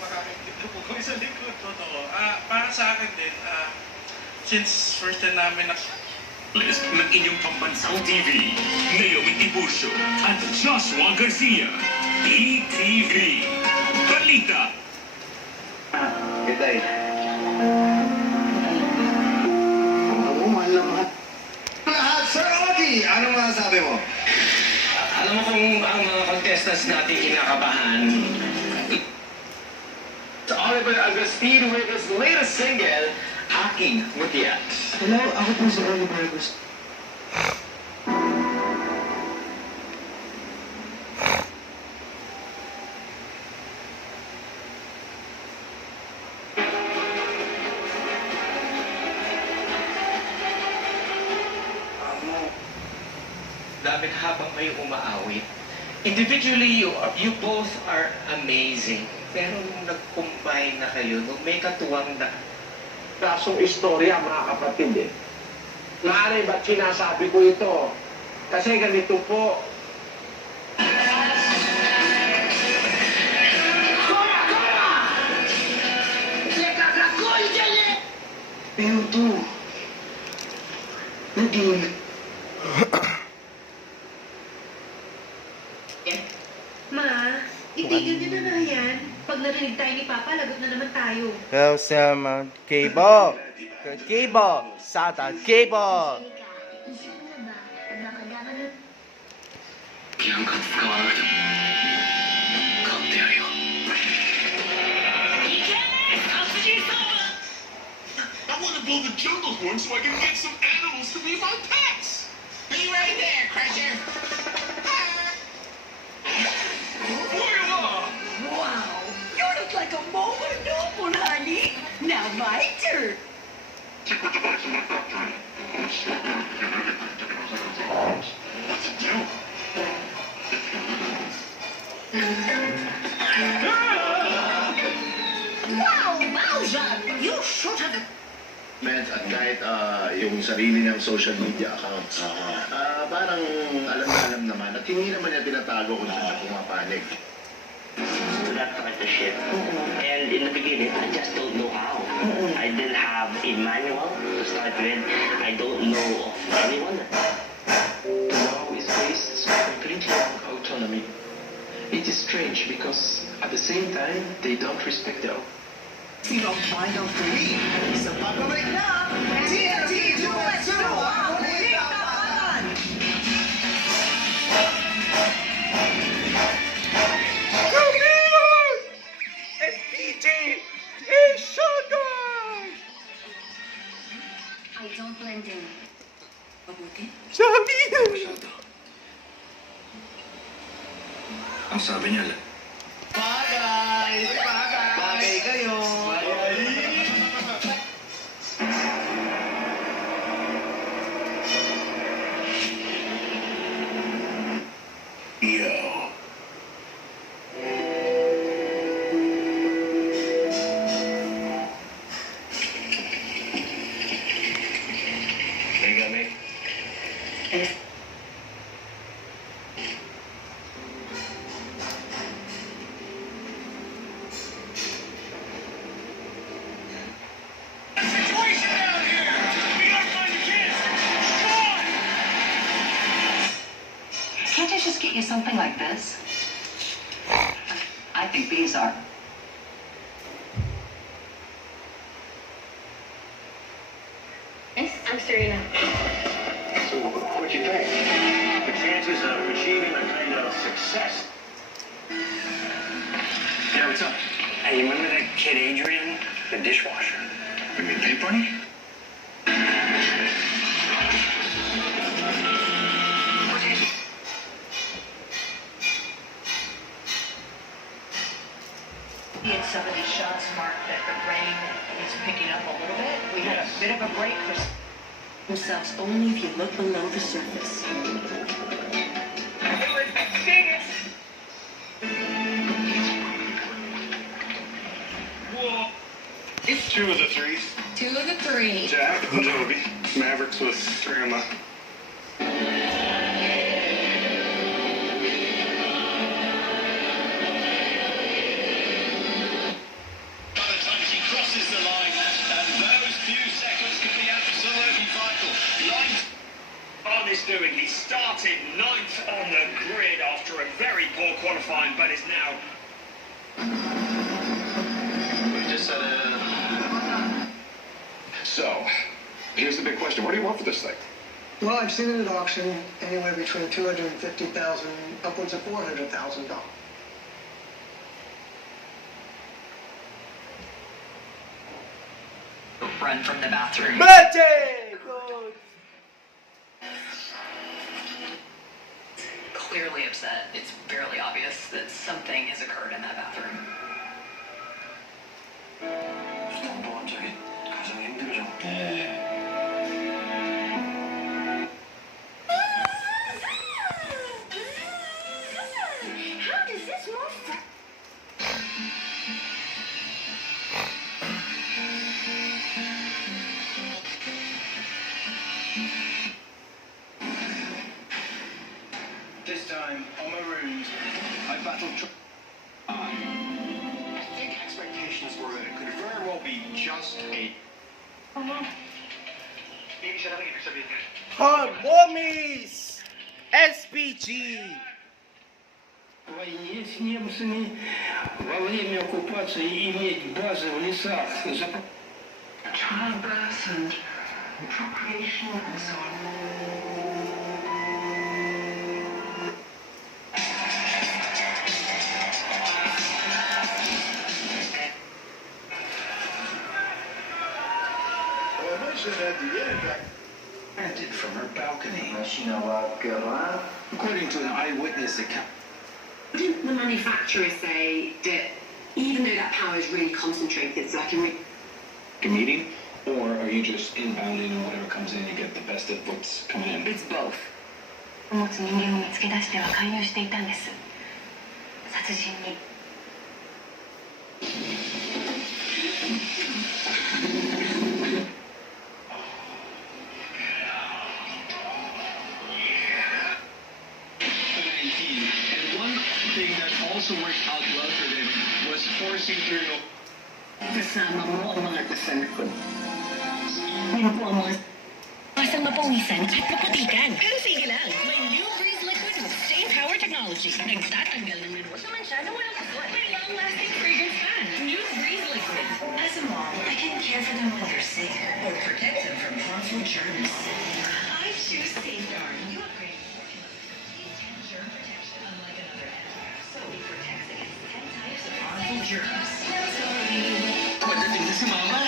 makakaintindi po kami sa likod. Totoo. Para sa akin din, since first time namin na List ng inyong pambansang TV, Naomi Tiburcio at Joshua Garcia. ETV. Balita. Kitay. Mahal na mahal. Lahat, Sir Ogie! Anong masasabi mo? Alam mo kung ang mga contestants natin kinakabahan. It's Oliver Agustin with his latest single, Aking Mutya. Hello, ako po si Oliver Agustin. Dapat habang kayo umaawit, individually, you both are amazing. Pero nung nag-combine na kayo, nung may katuwang na Kasong istorya, mga kapatid eh. Nanay, ba't sinasabi ko ito? Kasi ganito po. Pero to, naging... Ma, itigil niyo na nga yan. Pag narinig tayo ni Papa, lagot na naman tayo. Sama cable. Cable. Sata cable. I want to blow the jungle horn so I can get some animals to be my pets. Be right there, Crusher! Wow! You look like a mobile noble, honey! Now my turn! What's it do? Wow, Bowser! You should have... At kahit yung sarili ng social media accounts, parang alam na alam naman at hindi naman niya tinatago kung saan siya pumapanig. That partnership. And in the beginning, I just don't know how. I didn't have a manual to start with. I don't know of anyone. The law is based completely on autonomy. It is strange because at the same time, they don't respect the Sino ang final three? Sa pagbabalik na, TNT Duets 2 ang huling laban! Camille! And PJ is shotgun! I don't blend in. Mabuti? Sabi Ang sabi niya lang. Bagay! Bagay kayo! Yo. May gamit. Situation down here! We gotta find the kids! Come on! Can't I just get you something like this? I think these are. I'm Serena. So, what you think? The chances of achieving a kind of success? Yeah, what's up? Hey, you remember that kid Adrian, the dishwasher? You mean Paint Bunny? Had some of these shots marked that the rain is picking up a little bit. We had a bit of a break for themselves only if you look below the surface. Whoa. It's 2 of the 3s. 2 of the 3. Jack, Joby, Mavericks with Grandma. qualifying, but is now. We just said So, here's the big question. What do you want for this thing? Well, I've seen it at auction anywhere between $250,000 upwards of $400,000. Run from the bathroom. Magic! Clearly upset. It's fairly obvious that something has occurred in that bathroom. How does this move? This time, on Maroons, I battled. I think expectations were that it could very well be just a. Harmomies! SPG! в войне с немцами во время оккупации иметь базы в лесах. Childbirth and procreation and so on. Well, I mentioned at the end that Planted from her balcony. According to an eyewitness account. Didn't the manufacturer say that even though that power is really concentrated, so I can A meeting? Or are you just inbounding and whatever comes in, you get the best of what's coming in? It's both. 持つ人間を見つけ出しては勧誘していたんです。殺人に。And one thing that also worked out well for them was forcing turnover. Kasama mo ang mga kasama ko. Meron po ang mga pasang mapawisan at kapatikan. Pero sige lang, may new Breeze Liquid with staying power technology. Nagtatanggal ng nervous naman siya na walang kasot. May long-lasting fragrance fan. New Breeze Liquid. As a mom, I can care for them when they're sick or protect them from harmful germs. I choose Safeguard. New upgraded formula. Contains germ protection unlike another antibiotic. So it protects against 10 types of harmful germs. Pagdating na si Mama,